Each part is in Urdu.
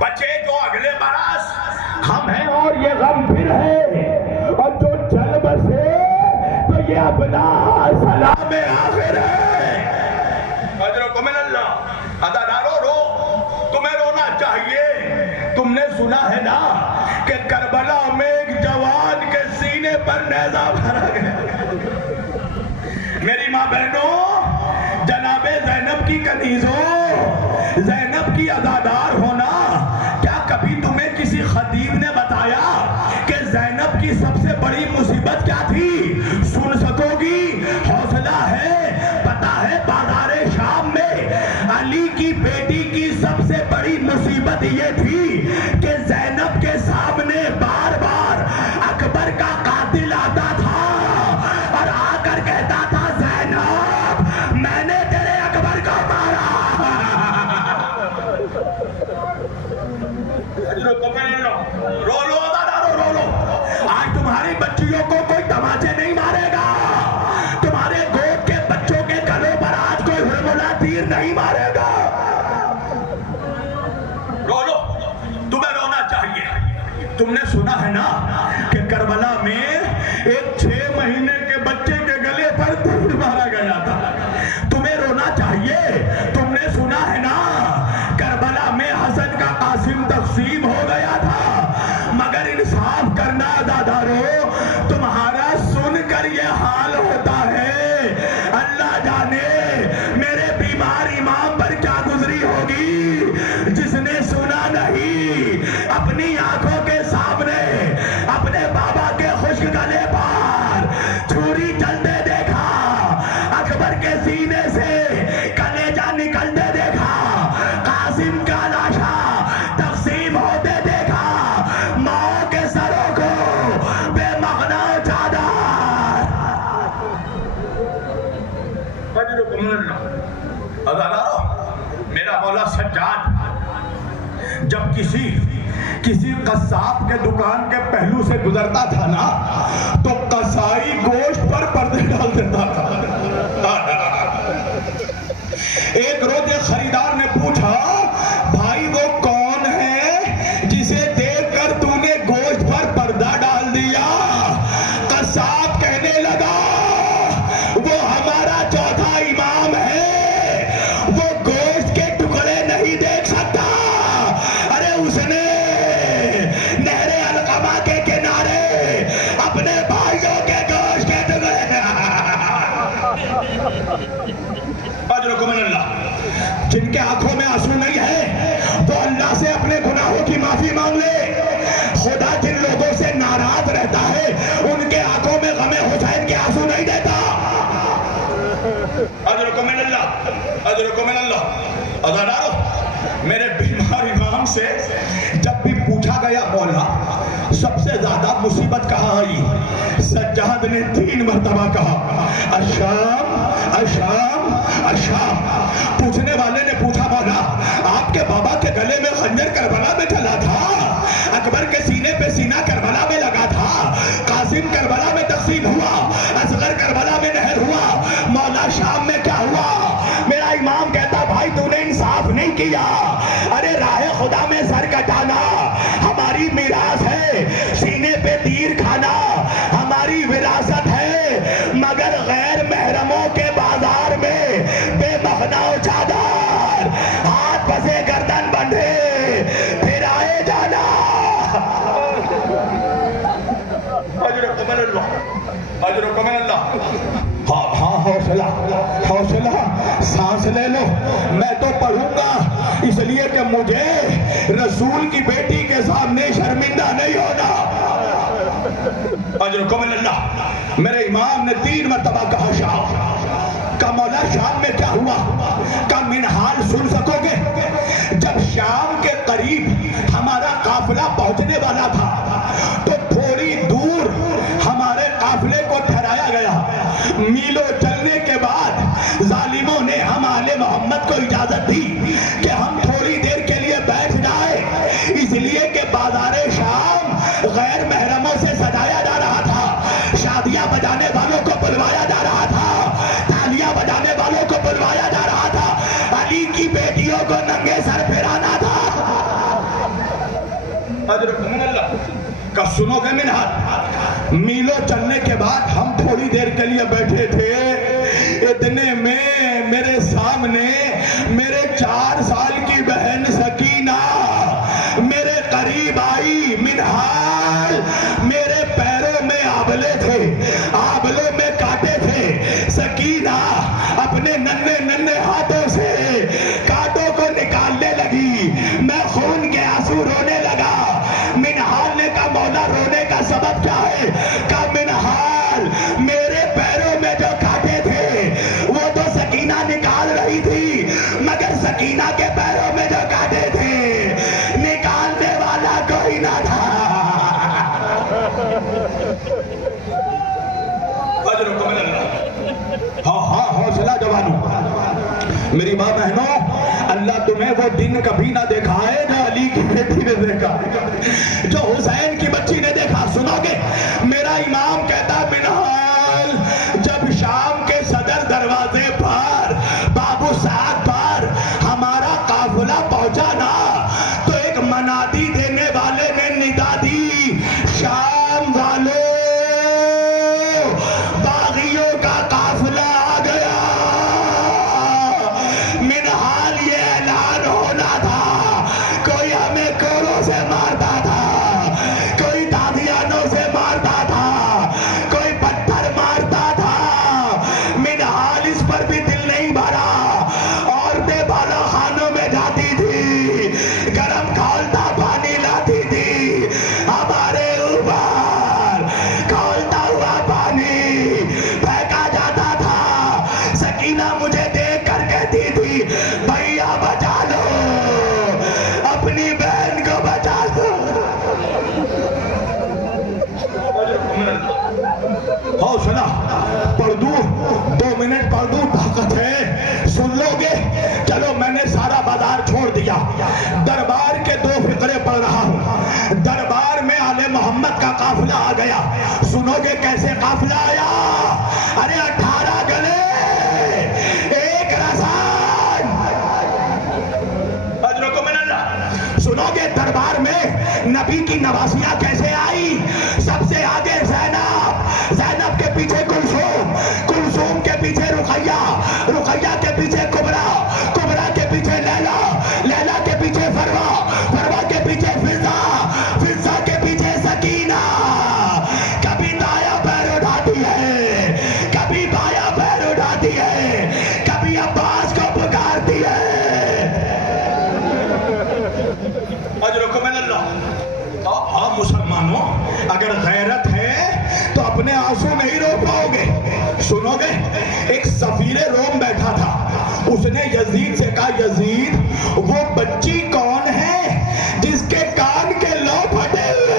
بچے جو اگلے برس ہم ہیں اور یہ غم پھر ہے، اور جو چل بسے تو یہ اپنا سلام آخر ہے۔ اجرکم من اللہ۔ ادادارو رو، تمہیں رونا چاہیے۔ تم نے سنا ہے نا کہ کربلا میں ایک جوان کے سینے پر نیزہ بھرا گیا۔ میری ماں بہنوں، جناب زینب کی کنیزوں، زینب کی عزادار ہونا، کیا کبھی تمہیں کسی خطیب نے بتایا کہ زینب کی سب سے بڑی مصیبت کیا تھی؟ سن سکو گی، حوصلہ ہے، پتا ہے بازار شام میں علی کی بیٹی کی سب سے بڑی مصیبت یہ تھی کہ زینب کے سامنے بار بار اکبر کا قاتل آتا تھا اور آ کر کہتا تھا زینب میں نے تیرے اکبر کو مارا۔ رو لو ادادارو، رو لو۔ آج تمہاری بچیوں کو کوئی تماچے نہیں مارے گا، تمہارے گود کے بچوں کے گلوں پر آج کوئی حرملہ تیر نہیں مارے گا۔ رو لو، تمہیں رونا چاہیے۔ تم نے سنا ہے نا کہ کربلا میں ایک 6 مہینے کے بچے کے گلے پر تیر مارا گیا تھا۔ تمہیں رونا چاہیے۔ تم نے سنا ہے نا کربلا میں حسن کا قاسم تقسیم ہو گیا تھا، مگر انصاف کرنا دادارو، تمہارا سن کر یہ حال ہوتا ہے۔ اللہ جانے میرے بیمار امام پر کیا گزری ہوگی جس نے سنا نہیں، اپنی آنکھوں کے سامنے اپنے بابا کے خشک گلے پر چھری چلتے دیکھا، اکبر کے سینے سے کلیجہ نکلتے دیکھا، قاسم کا لاشا تقسیم ہوتے دیکھا، ماں کے سروں کو بے مغنا چادر۔ میرا مولا سجاد جب کسی قصاب کے دکان کے پہلو سے گزرتا تھا نا تو قصائی گوشت پر پردے ڈال دیتا تھا۔ ایک روز ایک خریدار نے پوچھا بھائی وہ کون ہے جسے دیکھ کر تو نے گوشت پر پردہ ڈال دیا؟ قصاب کہنے لگا وہ ہمارا چوتھا امام ہے، وہ گوشت کے ٹکڑے نہیں دیکھ سکتا۔ ارے اس نے نہر علقمہ کے کنارے اپنے بھائیوں کے گوشت کے ٹکڑے جن کے آنکھوں میں آنسو نہیں ہے وہ اللہ سے اپنے گناہوں کی معافی مانگ لے۔ خدا جن لوگوں سے ناراض رہتا ہے ان کے آنکھوں میں غم حسین کے آنسو نہیں دیتا۔ اجرکم من اللہ، اجرکم من اللہ۔ ادادارو، میرے بیمار امام سے جب بھی پوچھا گیا مولا سب سے زیادہ مصیبت کہاں آئی، سجاد نے 3 مرتبہ کہا الشام الشام الشام۔ پوچھنے والے نے پوچھا مولا آپ کے بابا کے گلے میں خنجر کربلا میں چلا تھا، اکبر کے سینے پہ سینہ کربلا میں لگا تھا، قاسم کربلا میں تقسیم ہوا، اصغر کربلا میں نہر ہوا، مولا شام میں کیا ہوا؟ میرا امام کہتا بھائی تو نے انصاف نہیں کیا۔ ارے راہ خدا میں سر کٹانا ہماری میراث ہے، سینے پہ تیر کھانا ہماری وراثت ہے، مگر غیر محرموں کے بازار میں بے مخنا و چادر، ہاتھ پسے گردن بندھے پھر آئے جانا۔ اجرکم من اللہ، اجرکم من اللہ۔ ہاں حوصلہ حوصلہ، سانس لے لو، میں تو پڑھوں گا اس لیے کہ مجھے رسول کی بیٹی کے سامنے شرمندہ نہیں ہونا۔ اجرکم من اللہ۔ میرے امام نے 3 مرتبہ کہا شام کا مولا شام میں کیا ہوا کا منحال سن سکو گے؟ جب شام کے قریب ہمارا قافلہ پہنچنے والا تھا تو تھوڑی دور ہمارے قافلے کو ٹھہرایا گیا۔ میلوں چلنے کے بعد ظالموں نے ہم آل محمد کو اجازت دی کہ ہم تھوڑی دیر کے لیے بیٹھ جائیں، اس لیے کہ بازار شام غیر محرموں سے سجایا جا رہا تھا، شادیاں بجانے والوں کو بلوایا جا رہا تھا، تالیاں بجانے والوں کو بلوایا جا رہا تھا، علی کی بیٹیوں کو ننگے سر پھرانا تھا۔ کا سنوگے منہال میلوں چلنے کے بعد ہم تھوڑی دیر کے لیے بیٹھے تھے، اتنے میں میرے سامنے میرے 4 سال کی بہن سکینہ میرے قریب آئی۔ منہال میرے پیروں میں آبلے تھے، آبلوں میں کانٹے تھے، سکینہ اپنے ننھے ننھے ہاتھوں سے کانٹوں کو نکالنے لگی، میں خون کے آنسو رونے لگا۔ منہال نے کہا مولا رونے کا سبب کیا ہے؟ کہا منہال میرے پیروں میں جو کانٹے تھے وہ تو سکینہ نکال رہی تھی، مگر سکینہ کے پیروں میں جو کانٹے تھے نکالنے والا کوئی نہ تھا۔ ہاں حوصلہ جوانوں، میری ماں بہنوں، اللہ تمہیں وہ دن کبھی نہ دیکھا ہے جو علی کی بیٹی نے دیکھا، جو حسین کی بچی نے دیکھا۔ سنو گے میرا امام کہتا منہال جب شام کے صدر دروازے پر بابو سعد پر ہمارا قافلہ پہنچا نا تو ایک منادی دینے والے نے ندا دی، شام والے باغیوں کا قافلہ آ گیا۔ منہال یہ اعلان ہونا تھا، کوئی ہمیں کوروں سے مارتا تھا، کوئی دادیانوں سے مارتا تھا، کوئی پتھر مارتا تھا، منہال اس پر بھی دل نہیں بھرا۔ عورتیں بالا خانوں میں جاتی تھی، گرم کھولتا پانی لاتی تھی، ہمارے اوپر کھولتا ہوا پانی پھینکا جاتا تھا۔ سکینہ مجھے دیکھ کر کہتی تھی بھیا بچا لو، اپنی بہن کو بچا لو۔ حوصلہ پڑھ دوں 2 منٹ پڑھ دوں، طاقت ہے سن لو گے؟ چلو میں نے سارا بازار چھوڑ دیا، دربار کے 2 فقرے پڑھ رہا ہوں۔ دربار میں آل محمد کا قافلہ آ گیا، سنو گے کیسے قافلہ آیا؟ ارے 18 گلے 1 رسان، اجرکم من اللہ۔ سنو گے دربار میں نبی کی نواسیاں کیسے آئی؟ سب سے آگے زینب، زینب کے پیچھے کلثوم، کلثوم کے پیچھے رقیہ، رقیہ کے پیچھے کبرا، کبرا کے پیچھے لیلا، لیلا کے پیچھے فروا، فروا کے پیچھے فضا، فضا کے پیچھے سکینہ۔ کبھی دایاں پیر اٹھاتی ہے، کبھی بایاں پیر اٹھاتی ہے، کبھی عباس کو پکارتی ہے۔ اجرکم من اللہ۔ ہاں مسلمانوں، اگر غیرت ہے تو اپنے آنسو نہیں رو پاؤ گے۔ سنو گے ایک سفیر روم بیٹھا تھا، اس نے یزید سے کہا یزید وہ بچی کون ہے جس کے کان کے لو پھٹے ہوئے؟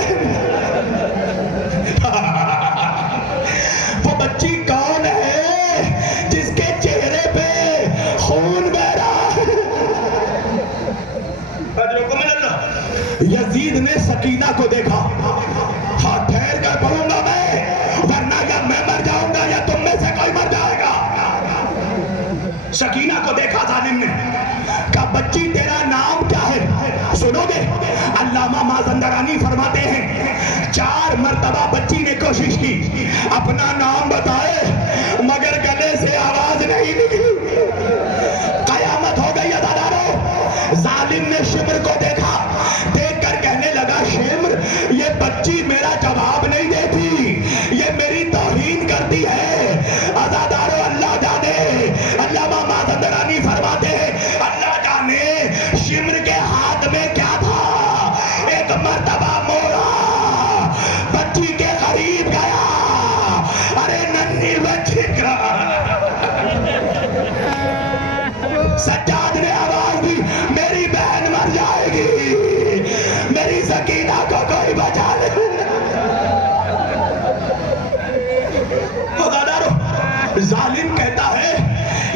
وہ بچی کون ہے جس کے چہرے پہ خون بہ رہا ہے؟ یزید نے سکینہ کو دیکھا، ہاں ٹھہر کر پڑھوں گا میں، ورنہ یا میں مر جاؤں گا یا تم میں سے کوئی مر جائے گا۔ سکینہ کو دیکھا ظالم نے، کہا بچی تیرا نام کیا ہے؟ سنو گے علامہ مازندرانی فرماتے ہیں 4 مرتبہ بچی نے کوشش کی اپنا نام بتائے مگر گلے سے آواز نہیں نکلی۔ قیامت ہو گئی عزادارو۔ ظالم نے شمر کو دیکھا، دیکھ کر کہنے لگا شمر یہ بچی میرا جواب نہیں دیتی، یہ میری توہین کرتی ہے۔ عزادارو اللہ جانے، علامہ مازندرانی فرماتے ہیں اللہ جانے شمر کے ہاتھ میں کیا تھا۔ ایک مرتبہ مورا بچی کے قریب گیا، ارے ننھی بچی کا، سجاد نے آواز دی میری بہن مر جائے گی، میری سکینہ کو کوئی بچا لے۔ ظالم کہتا ہے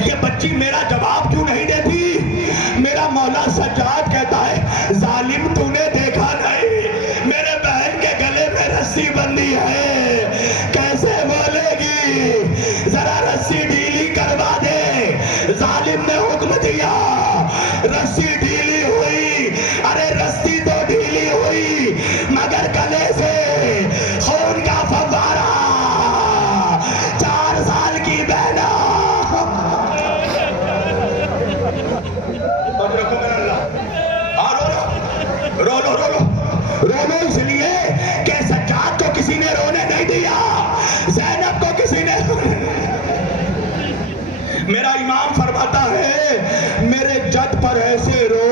یہ بچی میرا جواب کیوں نہیں دیتی؟ میرا مولا سجاد کہتا ہے ظالم تو نے دیکھا نہیں میرے بہن کے گلے میں رسی بندھی ہے، کیسے بولے گی؟ ذرا رسی ڈھیلی کروا دے۔ ظالم نے حکم دیا، رسی ڈھیلی ہوئی، ارے رسی تو ڈھیلی ہوئی رو لو اس لیے کہ سجاد کو کسی نے رونے نہیں دیا، زینب کو کسی نے میرا امام فرماتا ہے میرے جد پر ایسے رو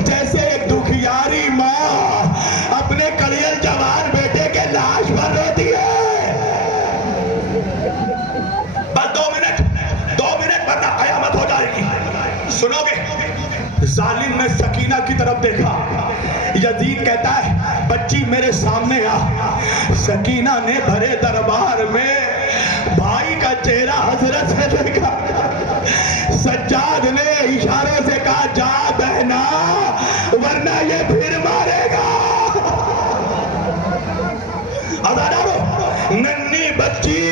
جیسے ایک دکھیاری ماں اپنے کڑیل جوان بیٹے کے لاش پر روتی ہے۔ بس 2 منٹ ورنہ قیامت ہو جائے گی۔ سنو گے؟ ظالم نے سکینہ کی طرف دیکھا، یزید کہتا ہے بچی میرے سامنے آ۔ سکینہ نے بھرے دربار میں بھائی کا چہرہ حضرت سے دیکھا۔ سجاد نے اشاروں سے کہا جا بہنا ورنہ یہ پھر مارے گا۔ ننھی بچی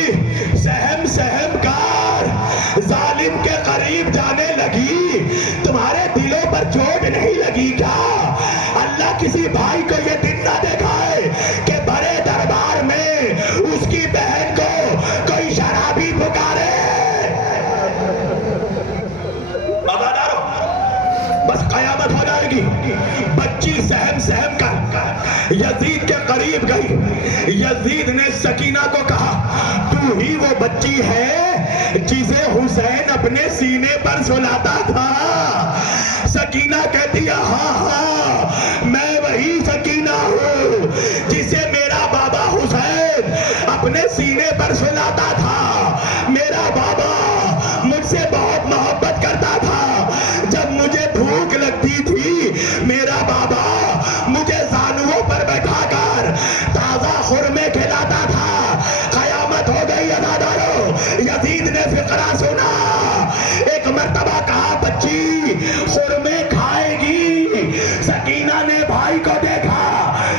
سہم کار ظالم کے قریب جانے لگی، تمہارے دلوں پر چوٹ نہیں لگی کیا؟ اللہ کسی بھائی کو یہ دن نہ دکھائے کہ بڑے دربار میں اس کی بہن کو کوئی شرابی پکارے۔ بس قیامت ہو جائے گی۔ بچی سہم کر یزید کے قریب گئی۔ یزید نے سکینہ کو کہا تو ہی وہ بچی ہے جسے حسین اپنے سینے پر سلاتا تھا؟ سکینہ کہتی ہے ہاں میں وہی سکینہ ہوں جسے میرا بابا حسین اپنے سینے پر سلاتا تھا۔ میرا بابا مجھ سے بہت محبت کرتا تھا، جب مجھے بھوک لگتی تھی میرا بابا مجھے زانووں پر بیٹھا کر تازہ خرمے کھلاتا تھا۔ قیامت ہو گئی عزادارو۔ یزید نے فقرہ سنا، ایک مرتبہ کہا بچی خرمے کھائے گی؟ سکینہ نے بھائی کو دیکھا،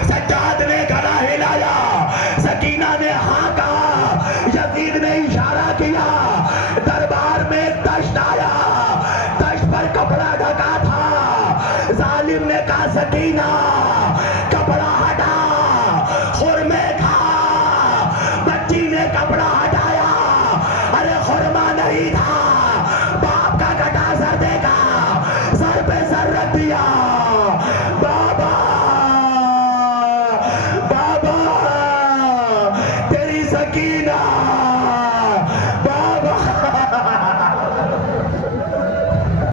سجاد نے گلا ہلایا، سکینہ نے ہاں کہا، یزید نے اشارہ کیا، دربار میں دشت آیا، دشت پر کپڑا ڈھکا تھا۔ ظالم نے کہا سکینہ